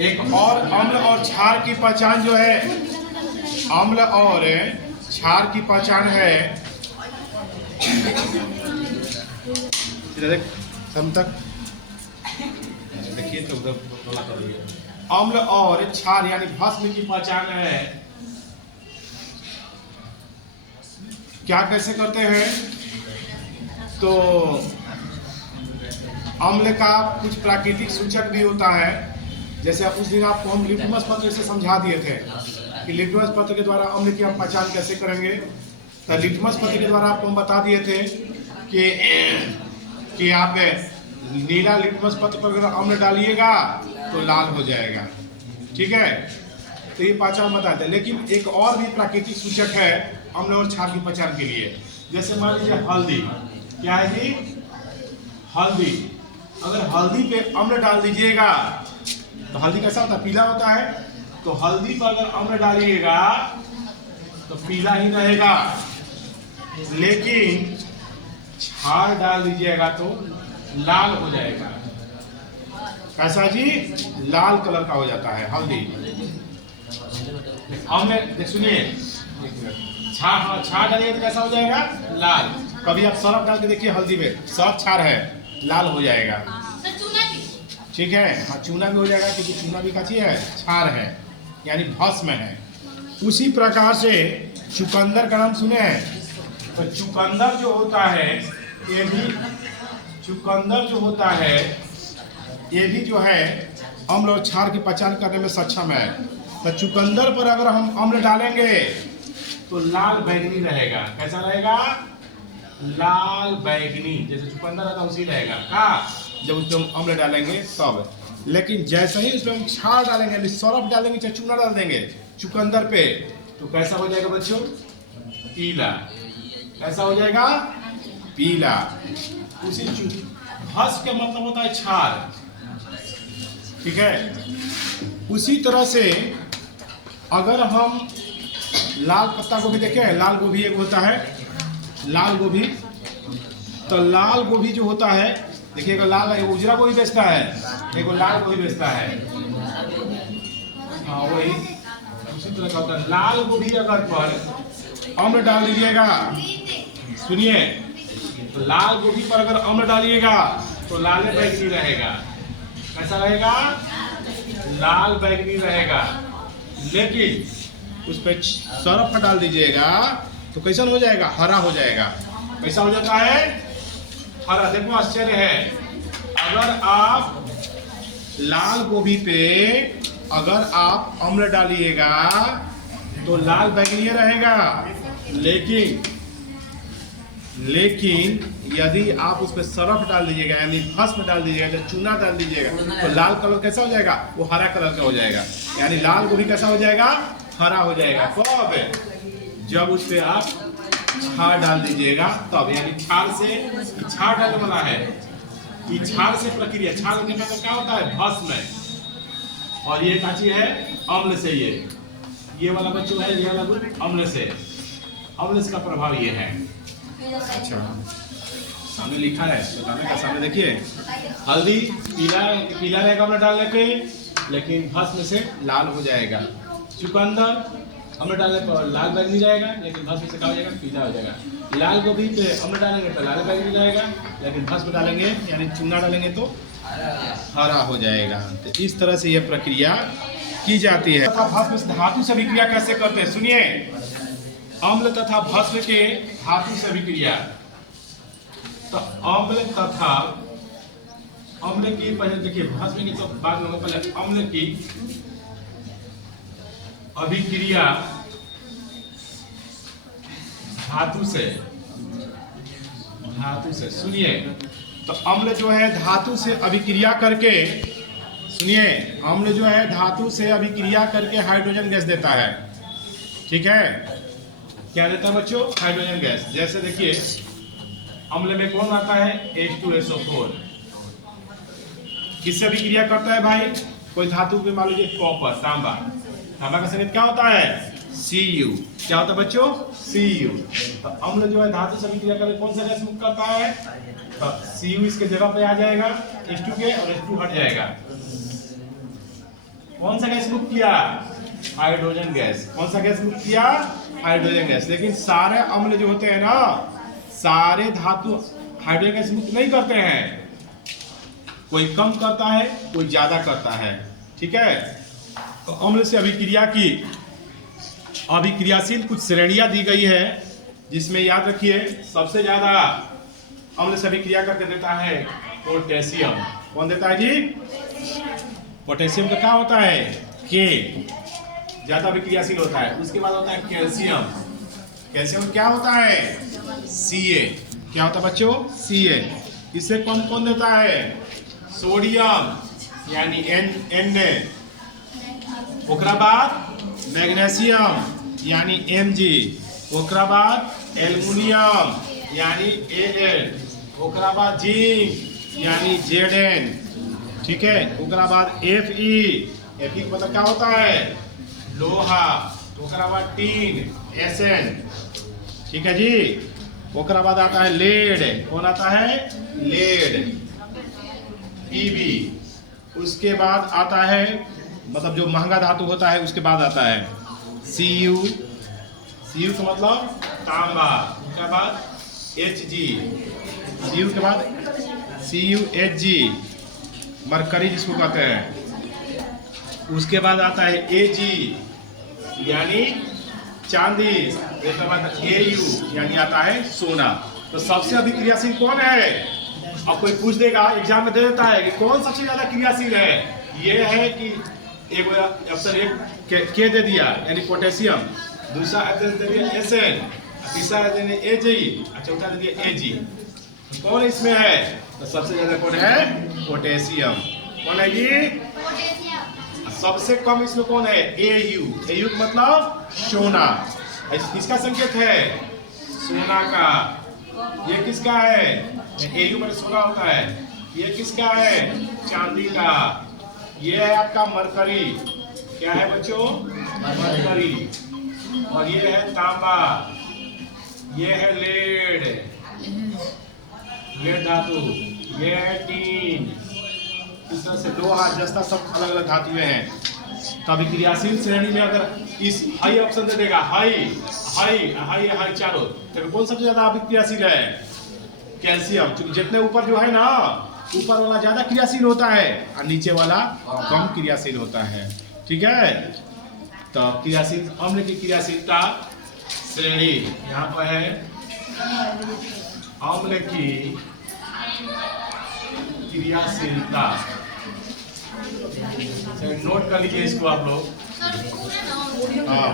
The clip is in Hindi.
एक और अम्ल और क्षार की पहचान जो है, अम्ल और क्षार की पहचान है, हम तक देखिए तो अम्ल और क्षार यानी भस्म की पहचान है। क्या कैसे करते हैं? तो अम्ल का कुछ प्राकृतिक सूचक भी होता है, जैसे उस दिन आपको हम लिटमस पत्र से समझा दिए थे कि लिटमस पत्र के द्वारा अम्ल की आप पहचान कैसे करेंगे। तो लिटमस पत्र के द्वारा आपको हम बता दिए थे कि आप नीला लिटमस पत्र पर अगर अम्ल डालिएगा तो लाल हो जाएगा। ठीक है, तो ये पहचान बताते हैं। लेकिन एक और भी प्राकृतिक सूचक है अम्ल और क्षार की पहचान के लिए। जैसे मान लीजिए हल्दी, क्या है जी? हल्दी। अगर हल्दी पे अम्ल डाल दीजिएगा तो हल्दी कैसा होता है? पीला होता है। तो हल्दी पर अगर अम्ल डालिएगा तो पीला ही रहेगा, लेकिन क्षार डाल दीजिएगा तो लाल हो जाएगा। कैसा जी? लाल कलर का हो जाता है हल्दी। अम्ल सुनिए, क्षार डालिए तो कैसा हो जाएगा? लाल। कभी आप सरफ डाल के देखिए हल्दी में, सरफ क्षार है, लाल हो जाएगा। ठीक है, हाँ चूना भी हो जाएगा, क्योंकि चूना भी काची है, क्षार है, यानी भस्म है। उसी प्रकार से चुकंदर का नाम सुने हैं? तो चुकंदर जो होता है ये भी, चुकंदर जो होता है ये भी जो है अम्ल और क्षार की पहचान करने में सक्षम है। तो चुकंदर पर अगर हम अम्ल डालेंगे तो लाल बैंगनी रहेगा। कैसा रहेगा? लाल बैंगनी, जैसे चुकंदर रहता है उसी रहेगा का, जब उसमें हम अम्ल डालेंगे तब। लेकिन जैसे ही उसमें हम क्षार डालेंगे, सरफ डालेंगे चाहे चूना डाल देंगे चुकंदर पे, तो कैसा हो जाएगा बच्चों? पीला। कैसा हो जाएगा? पीला। उसी भस्म का मतलब होता है क्षार। ठीक है, उसी तरह से अगर हम लाल पत्ता गोभी देखें, लाल गोभी एक होता है, लाल गोभी। तो लाल गोभी जो होता है, देखिएगा, लाल एक उजरा गोभी बेचता है, एक लाल गोभी बेचता है। हाँ वही उसी तरह का होता है। लाल गोभी अगर पर अम्ल डाल दीजिएगा, सुनिए, तो लाल गोभी पर अगर अम्ल डालिएगा तो लाल बैंगनी रहेगा। कैसा रहेगा? लाल बैंगनी रहेगा। लेकिन उस पर सरफ डाल दीजिएगा तो कैसा हो जाएगा? हरा हो जाएगा। कैसा हो जाता है? हरा। देखो आश्चर्य है, अगर आप लाल गोभी पे अगर आप अम्ल डालिएगा तो लाल बैंगनी रहेगा, लेकिन यदि आप उस पर सरफ डाल दीजिएगा, यानी भस्म डाल दीजिएगा, जब चूना डाल दीजिएगा, तो लाल कलर कैसा हो जाएगा? वो हरा कलर का हो जाएगा। यानी लाल गोभी कैसा हो जाएगा? हरा हो जाएगा। कब? जब उस पर आप क्षार डाल दीजिएगा तब। यानी क्षार से, क्षार डालने वाला है, ये क्षार से प्रक्रिया, क्षार के मतलब क्या होता है? भस्म है। और ये काची है? अम्ल से। ये वाला बच्चों है, ये वाला अम्ल से, अम्ल का प्रभाव ये है। अच्छा, सामने लिखा है, बताने का सामने देखिए, हल्दी पीला रहेगा अम्ल डालने पे, लेकिन भस्म से लाल हो जाएगा। चुकंदर अम्ल डालने पर लाल बैंगनी रहेगा, लेकिन भस्म से क्या हो जाएगा? पीला हो जाएगा। लाल गोभी पे अम्ल डालेंगे तो लाल बैंगनी रहेगा, लेकिन भस्म डालेंगे यानी चूना डालेंगे तो हरा हो जाएगा। तो इस तरह से यह प्रक्रिया की जाती है। तथा भस्म धातु से अभिक्रिया कैसे करते हैं? सुनिए, अम्ल तथा भस्म के धातु से अभिक्रिया। तो अम्ल तथा, अम्ल की पहले देखिए, भस्म की तो बाद में, पहले अम्ल की अभिक्रिया धातु से, धातु से। सुनिए, तो अम्ल जो है धातु से अभिक्रिया करके, सुनिए, अम्ल जो है धातु से अभिक्रिया करके हाइड्रोजन गैस देता है। ठीक है, क्या देता है बच्चों? Hydrogen gas. जैसे देखिए, अम्ल में कौन आता है? H2SO4। किससे अभिक्रिया करता है भाई? कोई धातु पे मान लीजिए कॉपर, तांबा, तांबा का संकेत क्या होता है? Cu। क्या होता है बच्चों? Cu। तो अम्ल जो है धातु से अभिक्रिया करके कौन सा गैस मुक्त करता है? तो Cu इसके जगह पे आ जाएगा H2 के, और H2 हट जाएगा। कौन सा गैस मुक्त किया? Hydrogen gas. कौन सा गैस मुक्त किया? Hydrogen gas. लेकिन सारे अम्ल जो होते हैं ना, सारे धातु हाइड्रोजन गैस मुक्त नहीं करते हैं, कोई कम करता है, कोई ज्यादा करता है। ठीक है, तो अम्ल से अभिक्रिया की अभिक्रियाशील कुछ श्रेणियां दी गई है, जिसमें याद रखिए सबसे ज्यादा अम्ल से अभिक्रिया करके देता है पोटेशियम। कौन देता है जी? पोटेशियम का क्या होता है? के, ज्यादा अभिक्रियाशील होता है। उसके बाद होता है कैल्शियम। कैल्शियम क्या होता है? Ca। क्या होता है बच्चों? Ca। इससे कौन कौन देता है? सोडियम यानी Na। ओकरा बाद मैग्नीशियम यानी Mg। ओकरा बाद एल्युमिनियम यानी Al। ओकरा बाद जिंक यानी Zn। ठीक है, ओकरा बाद Fe। Fe का मतलब क्या होता है? लोहा। ओकरा बाद टीन Sn। ठीक है जी। ओकरा बाद आता है लेड। कौन आता है? Lead Pb। उसके बाद आता है, मतलब जो महंगा धातु होता है उसके बाद आता है Cu। Cu का मतलब तांबा। उसके बाद Hg। Cu के बाद CuHg, मरकरी जिसको कहते हैं। उसके बाद आता है Ag यानी चांदी। उसके बाद Au यानी आता है सोना। तो सबसे अधिक क्रियाशील कौन है? अब कोई पूछ देगा, एग्जाम में दे देता है कि कौन सबसे ज्यादा क्रियाशील है। ये है कि एक ऑप्शन एक के दे दिया यानी पोटेशियम, दूसरा दे दिया Sn, तीसरा दे दिया Ag, चौथा दे दिया Ag। कौन इसमें है? तो सबसे ज्यादा कौन है? पोटेशियम। कौन है ये? सबसे कम इसमें कौन है? Au। Au का मतलब सोना। किसका संकेत है? सोना का। ये किसका है? Au में सोना होता है। ये किसका है? चांदी का। ये है आपका मरकरी। क्या है बच्चों? मरकरी। और ये है तांबा। ये है लेड, लेड धातु। ये है टीन। इस तरह से लोहा, जस्ता सब अलग अलग धातुएं हैं। तभी क्रियाशील श्रेणी में अगर इस हाई ऑप्शन दे देगा, हाई हाई हाई हाई चारों, तो कौन सबसे ज्यादा अभिक्रियाशील है? कैल्शियम। क्योंकि जितने ऊपर जो है ना, ऊपर वाला ज्यादा क्रियाशील होता है और नीचे वाला कम क्रियाशील होता है। ठीक है, तो क्रियाशील अम्ल की क्रियाशीलता श्रेणी यहाँ पर है। अम्ल की क्रियाशीलता, नोट कर लीजिए इसको आप लोग। हाँ।